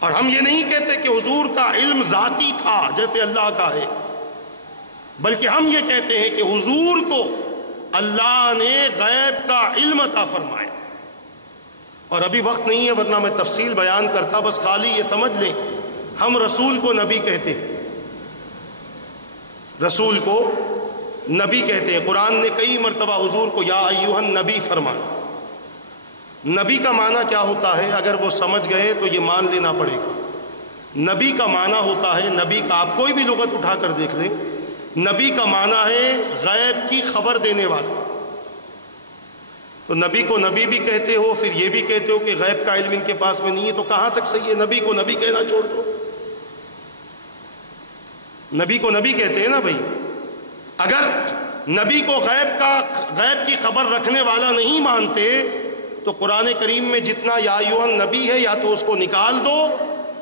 اور ہم یہ نہیں کہتے کہ حضور کا علم ذاتی تھا جیسے اللہ کا ہے، بلکہ ہم یہ کہتے ہیں کہ حضور کو اللہ نے غیب کا علم عطا فرمایا۔ اور ابھی وقت نہیں ہے ورنہ میں تفصیل بیان کرتا، بس خالی یہ سمجھ لیں ہم رسول کو نبی کہتے ہیں، رسول کو نبی کہتے ہیں۔ قرآن نے کئی مرتبہ حضور کو یا ایھا النبی فرمایا۔ نبی کا معنی کیا ہوتا ہے؟ اگر وہ سمجھ گئے تو یہ مان لینا پڑے گا۔ نبی کا معنی ہوتا ہے، نبی کا آپ کوئی بھی لغت اٹھا کر دیکھ لیں، نبی کا معنی ہے غیب کی خبر دینے والا۔ تو نبی کو نبی بھی کہتے ہو، پھر یہ بھی کہتے ہو کہ غیب کا علم ان کے پاس میں نہیں ہے، تو کہاں تک صحیح ہے؟ نبی کو نبی کہنا چھوڑ دو۔ نبی کو نبی کہتے ہیں نا بھائی۔ اگر نبی کو غیب کی خبر رکھنے والا نہیں مانتے تو قرآن کریم میں جتنا یا ایھا النبی ہے یا تو اس کو نکال دو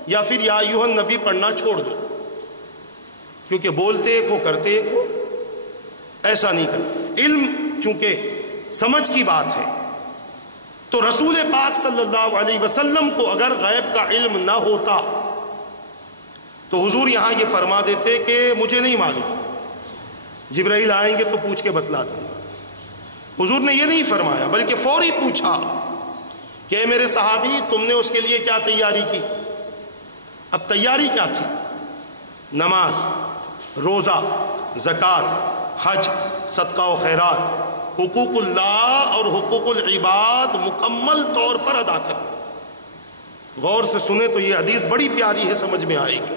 یا پھر یا ایھا النبی پڑھنا چھوڑ دو، کیونکہ بولتے ایک ہو کرتے ایک ہو، ایسا نہیں کرتے۔ علم چونکہ سمجھ کی بات ہے، تو رسول پاک صلی اللہ علیہ وسلم کو اگر غیب کا علم نہ ہوتا تو حضور یہاں یہ فرما دیتے کہ مجھے نہیں معلوم، جبرائیل آئیں گے تو پوچھ کے بتلا دوں گا۔ حضور نے یہ نہیں فرمایا، بلکہ فوری پوچھا کہ اے میرے صحابی تم نے اس کے لیے کیا تیاری کی؟ اب تیاری کیا تھی؟ نماز، روزہ، زکوٰۃ، حج، صدقہ و خیرات، حقوق اللہ اور حقوق العباد مکمل طور پر ادا کرنا۔ غور سے سنیں تو یہ حدیث بڑی پیاری ہے، سمجھ میں آئے گی۔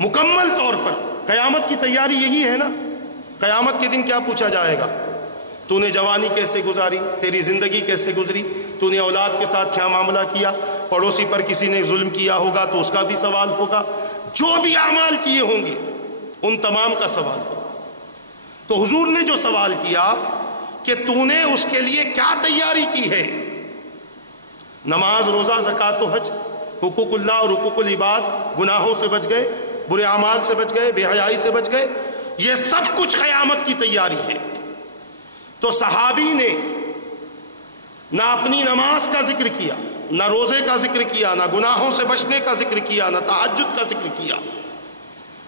مکمل طور پر قیامت کی تیاری یہی ہے نا۔ قیامت کے دن کیا پوچھا جائے گا؟ تو نے جوانی کیسے گزاری؟ تیری زندگی کیسے گزری؟ تو نے اولاد کے ساتھ کیا معاملہ کیا؟ پڑوسی پر کسی نے ظلم کیا ہوگا تو اس کا بھی سوال ہوگا، جو بھی اعمال کیے ہوں گے ان تمام کا سوال ہوگا۔ تو حضور نے جو سوال کیا کہ تو نے اس کے لیے کیا تیاری کی ہے؟ نماز، روزہ، زکوٰۃ و حج، حقوق اللہ اور حقوق العباد، گناہوں سے بچ گئے، برے اعمال سے بچ گئے، بے حیائی سے بچ گئے، یہ سب کچھ قیامت کی تیاری ہے۔ تو صحابی نے نہ اپنی نماز کا ذکر کیا، نہ روزے کا ذکر کیا، نہ گناہوں سے بچنے کا ذکر کیا، نہ تہجد کا ذکر کیا،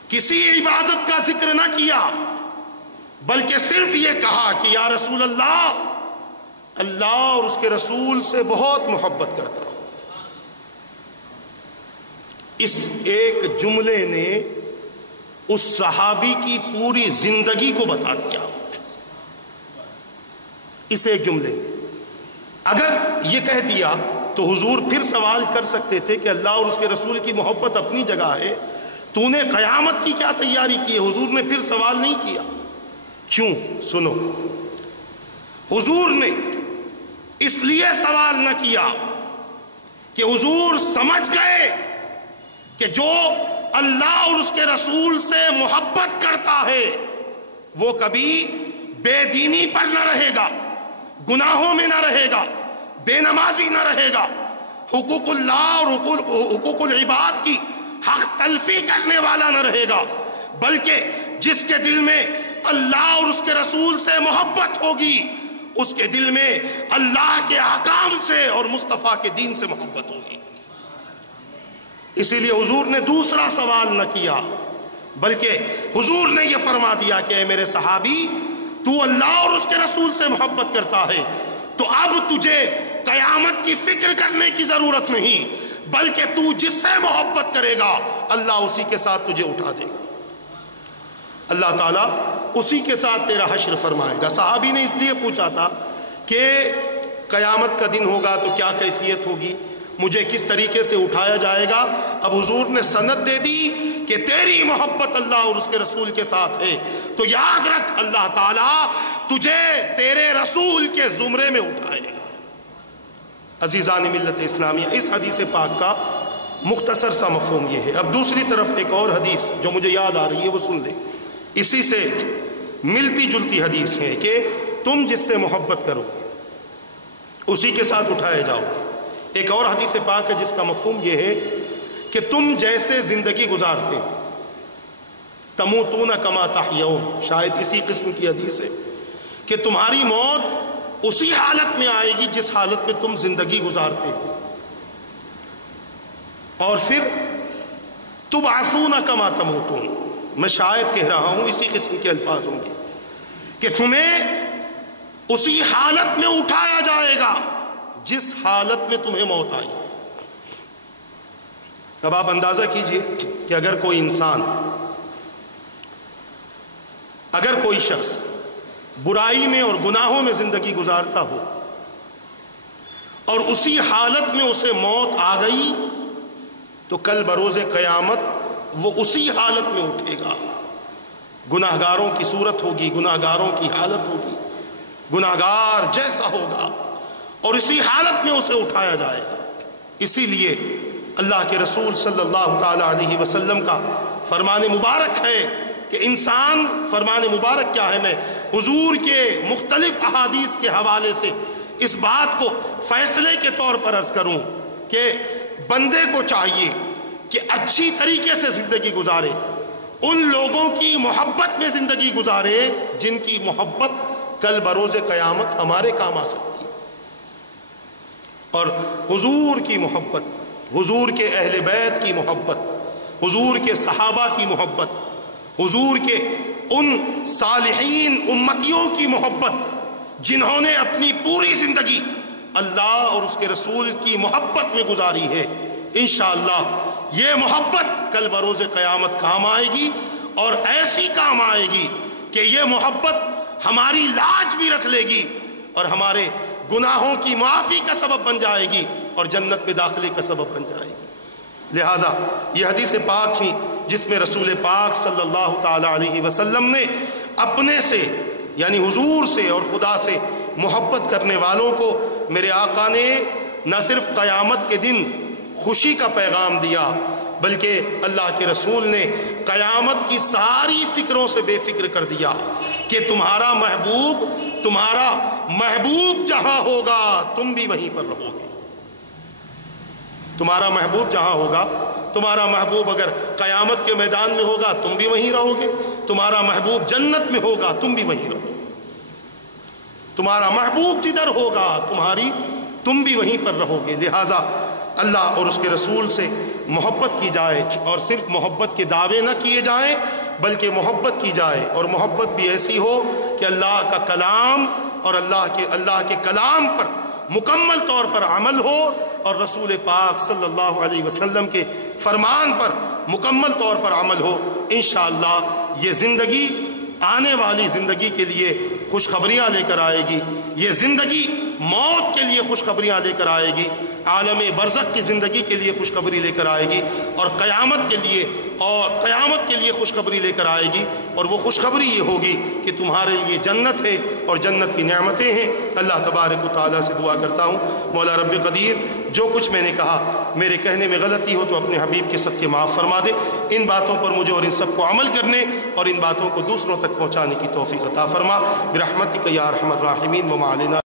کسی عبادت کا ذکر نہ کیا، بلکہ صرف یہ کہا کہ یا رسول اللہ، اللہ اور اس کے رسول سے بہت محبت کرتا ہوں۔ اس ایک جملے نے اس صحابی کی پوری زندگی کو بتا دیا۔ اس ایک جملے نے اگر یہ کہہ دیا تو حضور پھر سوال کر سکتے تھے کہ اللہ اور اس کے رسول کی محبت اپنی جگہ ہے، تو نے قیامت کی کیا تیاری کی ہے؟ حضور نے پھر سوال نہیں کیا۔ کیوں؟ سنو، حضور نے اس لیے سوال نہ کیا کہ حضور سمجھ گئے کہ جو اللہ اور اس کے رسول سے محبت کرتا ہے وہ کبھی بے دینی پر نہ رہے گا، گناہوں میں نہ رہے گا، بے نمازی نہ رہے گا، حقوق اللہ اور حقوق العباد کی حق تلفی کرنے والا نہ رہے گا، بلکہ جس کے دل میں اللہ اور اس کے رسول سے محبت ہوگی اس کے دل میں اللہ کے احکام سے اور مصطفیٰ کے دین سے محبت ہوگی۔ اسی لیے حضور نے دوسرا سوال نہ کیا، بلکہ حضور نے یہ فرما دیا کہ اے میرے صحابی، تو اللہ اور اس کے رسول سے محبت کرتا ہے تو اب تجھے قیامت کی فکر کرنے کی ضرورت نہیں، بلکہ تو جس سے محبت کرے گا اللہ اسی کے ساتھ تجھے اٹھا دے گا، اللہ تعالیٰ اسی کے ساتھ تیرا حشر فرمائے گا۔ صحابی نے اس لیے پوچھا تھا کہ قیامت کا دن ہوگا تو کیا کیفیت ہوگی، مجھے کس طریقے سے اٹھایا جائے گا۔ اب حضور نے سند دے دی کہ تیری محبت اللہ اور اس کے رسول کے ساتھ ہے، تو یاد رکھ اللہ تعالیٰ تجھے تیرے رسول کے زمرے میں اٹھائے گا۔ عزیزان ملت اسلامیہ، اس حدیث پاک کا مختصر سا مفہوم یہ ہے۔ اب دوسری طرف ایک اور حدیث جو مجھے یاد آ رہی ہے وہ سن لیں، اسی سے ملتی جلتی حدیث ہے کہ تم جس سے محبت کرو گے اسی کے ساتھ اٹھائے جاؤ گے۔ ایک اور حدیث پاک ہے جس کا مفہوم یہ ہے کہ تم جیسے زندگی گزارتے ہو، تموتون کما تحیون، شاید اسی قسم کی حدیث ہے کہ تمہاری موت اسی حالت میں آئے گی جس حالت میں تم زندگی گزارتے ہو۔ اور پھر تبعثون کما تموتون، میں شاید کہہ رہا ہوں اسی قسم کے الفاظ ہوں گے کہ تمہیں اسی حالت میں اٹھایا جائے گا جس حالت میں تمہیں موت آئی ہے۔ اب آپ اندازہ کیجئے کہ اگر کوئی انسان، اگر کوئی شخص برائی میں اور گناہوں میں زندگی گزارتا ہو اور اسی حالت میں اسے موت آ گئی تو کل بروز قیامت وہ اسی حالت میں اٹھے گا، گناہگاروں کی صورت ہوگی، گناہگاروں کی حالت ہوگی، گناہگار جیسا ہوگا اور اسی حالت میں اسے اٹھایا جائے گا۔ اسی لیے اللہ کے رسول صلی اللہ تعالی علیہ وسلم کا فرمان مبارک ہے کہ انسان، فرمان مبارک کیا ہے، میں حضور کے مختلف احادیث کے حوالے سے اس بات کو فیصلے کے طور پر عرض کروں کہ بندے کو چاہیے کہ اچھی طریقے سے زندگی گزارے، ان لوگوں کی محبت میں زندگی گزارے جن کی محبت کل بروز قیامت ہمارے کام آ سکتی ہے، اور حضور کی محبت، حضور کے اہل بیت کی محبت، حضور کے صحابہ کی محبت، حضور کے ان صالحین امتیوں کی محبت جنہوں نے اپنی پوری زندگی اللہ اور اس کے رسول کی محبت میں گزاری ہے، انشاءاللہ یہ محبت کل بروز قیامت کام آئے گی، اور ایسی کام آئے گی کہ یہ محبت ہماری لاج بھی رکھ لے گی اور ہمارے گناہوں کی معافی کا سبب بن جائے گی اور جنت میں داخلے کا سبب بن جائے گی۔ لہٰذا یہ حدیث پاک ہی جس میں رسول پاک صلی اللہ تعالی علیہ وسلم نے اپنے سے یعنی حضور سے اور خدا سے محبت کرنے والوں کو میرے آقا نے نہ صرف قیامت کے دن خوشی کا پیغام دیا بلکہ اللہ کے رسول نے قیامت کی ساری فکروں سے بے فکر کر دیا کہ تمہارا محبوب جہاں ہوگا تم بھی وہیں پر رہو گے۔ تمہارا محبوب جہاں ہوگا، تمہارا محبوب اگر قیامت کے میدان میں ہوگا تم بھی وہیں رہو گے، تمہارا محبوب جنت میں ہوگا تم بھی وہیں رہو گے، تمہارا محبوب جدھر ہوگا تم بھی وہیں پر رہو گے۔ لہٰذا اللہ اور اس کے رسول سے محبت کی جائے، اور صرف محبت کے دعوے نہ کیے جائیں بلکہ محبت کی جائے، اور محبت بھی ایسی ہو کہ اللہ کا کلام اور اللہ کے کلام پر مکمل طور پر عمل ہو، اور رسول پاک صلی اللہ علیہ وسلم کے فرمان پر مکمل طور پر عمل ہو۔ انشاءاللہ یہ زندگی آنے والی زندگی کے لیے خوشخبریاں لے کر آئے گی، یہ زندگی موت کے لیے خوشخبریاں لے کر آئے گی، عالم برزخ کی زندگی کے لیے خوشخبری لے کر آئے گی، اور قیامت کے لیے خوشخبری لے کر آئے گی، اور وہ خوشخبری یہ ہوگی کہ تمہارے لیے جنت ہے اور جنت کی نعمتیں ہیں۔ اللہ تبارک و تعالیٰ سے دعا کرتا ہوں مولا رب قدیر جو کچھ میں نے کہا میرے کہنے میں غلطی ہو تو اپنے حبیب کے صدقے معاف فرما دے، ان باتوں پر مجھے اور ان سب کو عمل کرنے اور ان باتوں کو دوسروں تک پہنچانے کی توفیق عطا فرما برحمتک یا ارحم الراحمین وما علینا